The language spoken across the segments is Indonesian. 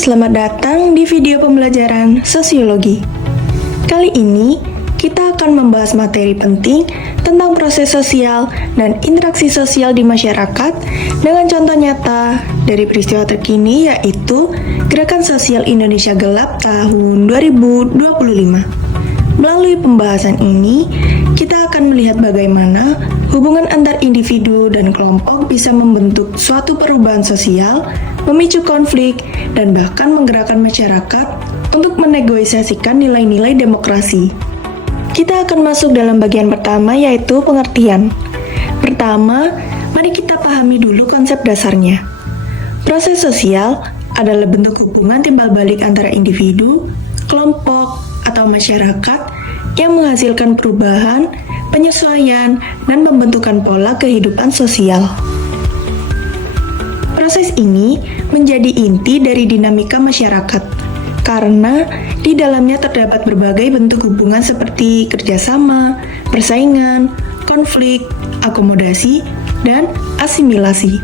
selamat datang di video pembelajaran sosiologi. Kali ini, kita akan membahas materi penting tentang proses sosial dan interaksi sosial di masyarakat dengan contoh nyata dari peristiwa terkini, yaitu Gerakan Sosial Indonesia Gelap tahun 2025. Melalui pembahasan ini, kita akan melihat bagaimana hubungan antar individu dan kelompok bisa membentuk suatu perubahan sosial, memicu konflik, dan bahkan menggerakkan masyarakat untuk menegosiasikan nilai-nilai demokrasi. Kita akan masuk dalam bagian pertama, yaitu pengertian. Pertama, mari kita pahami dulu konsep dasarnya. Proses sosial adalah bentuk hubungan timbal balik antara individu, kelompok, atau masyarakat yang menghasilkan perubahan, penyesuaian, dan pembentukan pola kehidupan sosial. Proses ini menjadi inti dari dinamika masyarakat, karena di dalamnya terdapat berbagai bentuk hubungan seperti kerjasama, persaingan, konflik, akomodasi, dan asimilasi.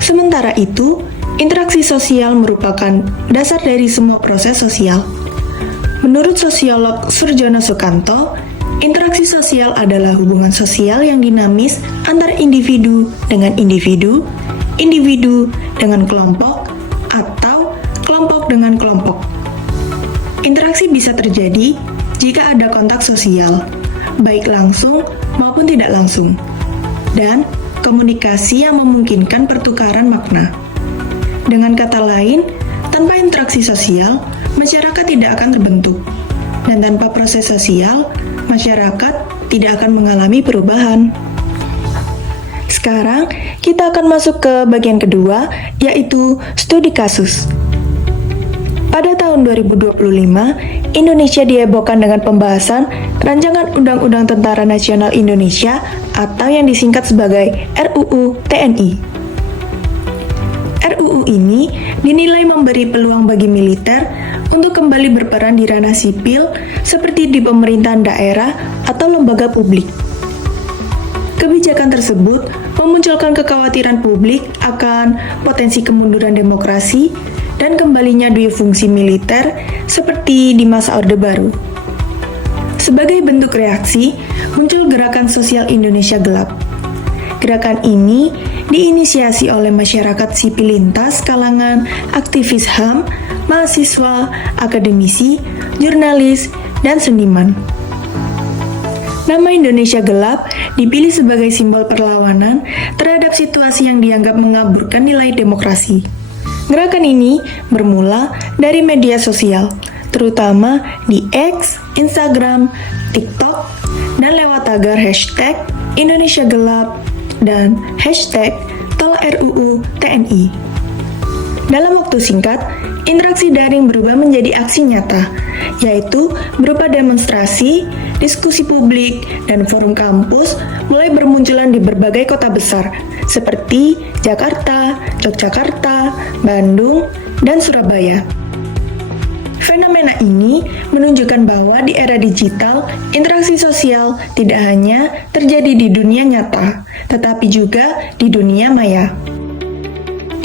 Sementara itu, interaksi sosial merupakan dasar dari semua proses sosial. Menurut sosiolog Surjono Sukanto, interaksi sosial adalah hubungan sosial yang dinamis antar individu dengan individu, individu dengan kelompok, atau kelompok dengan kelompok. Interaksi bisa terjadi jika ada kontak sosial, baik langsung maupun tidak langsung, dan komunikasi yang memungkinkan pertukaran makna. Dengan kata lain, tanpa interaksi sosial, masyarakat tidak akan terbentuk, dan tanpa proses sosial, masyarakat tidak akan mengalami perubahan. Sekarang, kita akan masuk ke bagian kedua, yaitu studi kasus. Pada tahun 2025, Indonesia dihebohkan dengan pembahasan Rancangan Undang-Undang Tentara Nasional Indonesia atau yang disingkat sebagai RUU TNI. RUU ini dinilai memberi peluang bagi militer untuk kembali berperan di ranah sipil seperti di pemerintahan daerah atau lembaga publik. Kebijakan tersebut memunculkan kekhawatiran publik akan potensi kemunduran demokrasi dan kembalinya dua fungsi militer seperti di masa Orde Baru. Sebagai bentuk reaksi, muncul Gerakan Sosial Indonesia Gelap. Gerakan ini diinisiasi oleh masyarakat sipil lintas kalangan aktivis HAM, mahasiswa, akademisi, jurnalis, dan seniman. Nama Indonesia Gelap dipilih sebagai simbol perlawanan terhadap situasi yang dianggap mengaburkan nilai demokrasi. Gerakan ini bermula dari media sosial, terutama di X, Instagram, TikTok, dan lewat tagar hashtag Indonesia Gelap dan hashtag Tolak RUU TNI. Dalam waktu singkat, interaksi daring berubah menjadi aksi nyata, yaitu berupa demonstrasi, diskusi publik, dan forum kampus mulai bermunculan di berbagai kota besar, seperti Jakarta, Yogyakarta, Bandung, dan Surabaya. Fenomena ini menunjukkan bahwa di era digital, interaksi sosial tidak hanya terjadi di dunia nyata, tetapi juga di dunia maya.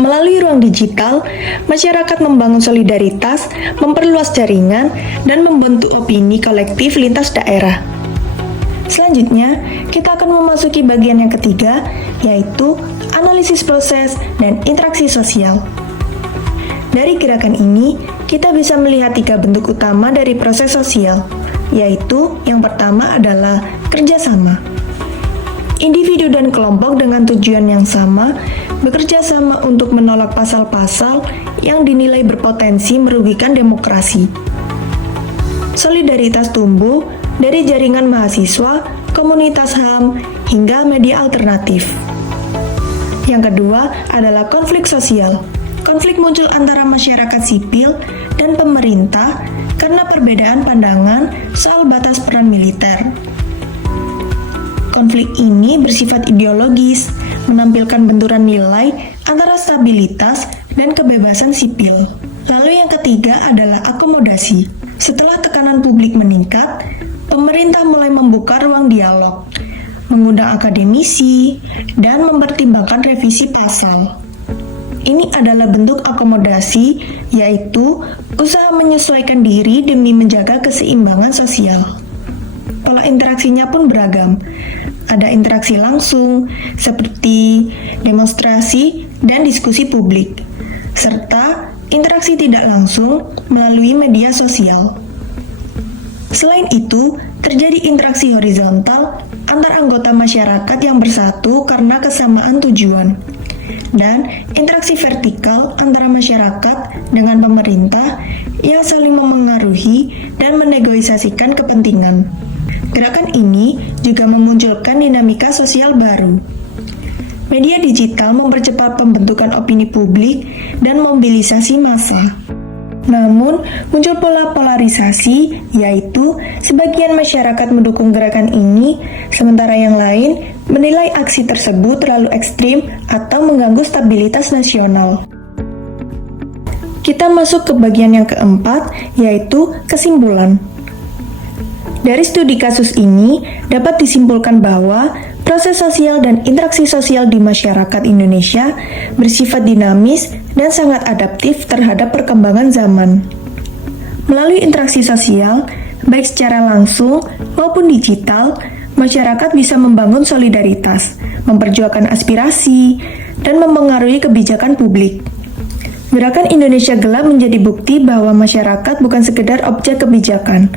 Melalui ruang digital, masyarakat membangun solidaritas, memperluas jaringan, dan membentuk opini kolektif lintas daerah. Selanjutnya, kita akan memasuki bagian yang ketiga, yaitu analisis proses dan interaksi sosial. Dari gerakan ini, kita bisa melihat tiga bentuk utama dari proses sosial, yaitu yang pertama adalah kerjasama. Individu dan kelompok dengan tujuan yang sama bekerja sama untuk menolak pasal-pasal yang dinilai berpotensi merugikan demokrasi. Solidaritas tumbuh dari jaringan mahasiswa, komunitas HAM, hingga media alternatif. Yang kedua adalah konflik sosial. Konflik muncul antara masyarakat sipil dan pemerintah karena perbedaan pandangan soal batas peran militer. Konflik ini bersifat ideologis, menampilkan benturan nilai antara stabilitas dan kebebasan sipil. Lalu yang ketiga adalah akomodasi. Setelah tekanan publik meningkat, pemerintah mulai membuka ruang dialog, mengundang akademisi, dan mempertimbangkan revisi pasal. ini adalah bentuk akomodasi, yaitu usaha menyesuaikan diri demi menjaga keseimbangan sosial. Pola interaksinya pun beragam. Ada interaksi langsung, seperti demonstrasi dan diskusi publik, serta interaksi tidak langsung melalui media sosial. Selain itu, terjadi interaksi horizontal antar anggota masyarakat yang bersatu karena kesamaan tujuan, dan interaksi vertikal antara masyarakat dengan pemerintah yang saling memengaruhi dan menegosiasikan kepentingan. Gerakan ini juga memunculkan dinamika sosial baru. Media digital mempercepat pembentukan opini publik dan mobilisasi massa. Namun, muncul pola polarisasi, yaitu sebagian masyarakat mendukung gerakan ini, sementara yang lain menilai aksi tersebut terlalu ekstrim atau mengganggu stabilitas nasional. Kita masuk ke bagian yang keempat, yaitu kesimpulan. Dari studi kasus ini, dapat disimpulkan bahwa proses sosial dan interaksi sosial di masyarakat Indonesia bersifat dinamis dan sangat adaptif terhadap perkembangan zaman. Melalui interaksi sosial, baik secara langsung maupun digital, masyarakat bisa membangun solidaritas, memperjuangkan aspirasi, dan memengaruhi kebijakan publik. Gerakan Indonesia Gelap menjadi bukti bahwa masyarakat bukan sekedar objek kebijakan,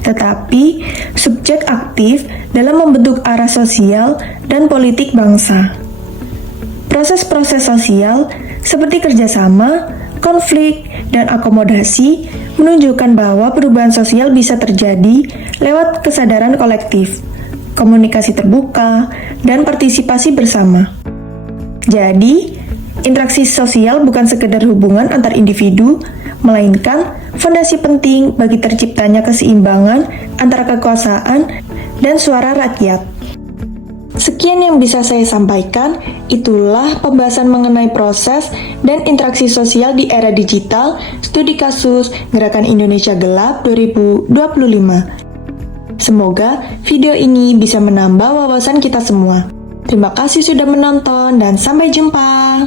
tetapi subjek aktif dalam membentuk arah sosial dan politik bangsa. Proses-proses sosial seperti kerjasama, konflik, dan akomodasi menunjukkan bahwa perubahan sosial bisa terjadi lewat kesadaran kolektif, komunikasi terbuka, dan partisipasi bersama. Jadi, interaksi sosial bukan sekedar hubungan antar individu, melainkan fondasi penting bagi terciptanya keseimbangan antara kekuasaan dan suara rakyat. Sekian yang bisa saya sampaikan, itulah pembahasan mengenai proses dan interaksi sosial di era digital, studi kasus Gerakan Indonesia Gelap 2025. Semoga video ini bisa menambah wawasan kita semua. Terima kasih sudah menonton dan sampai jumpa.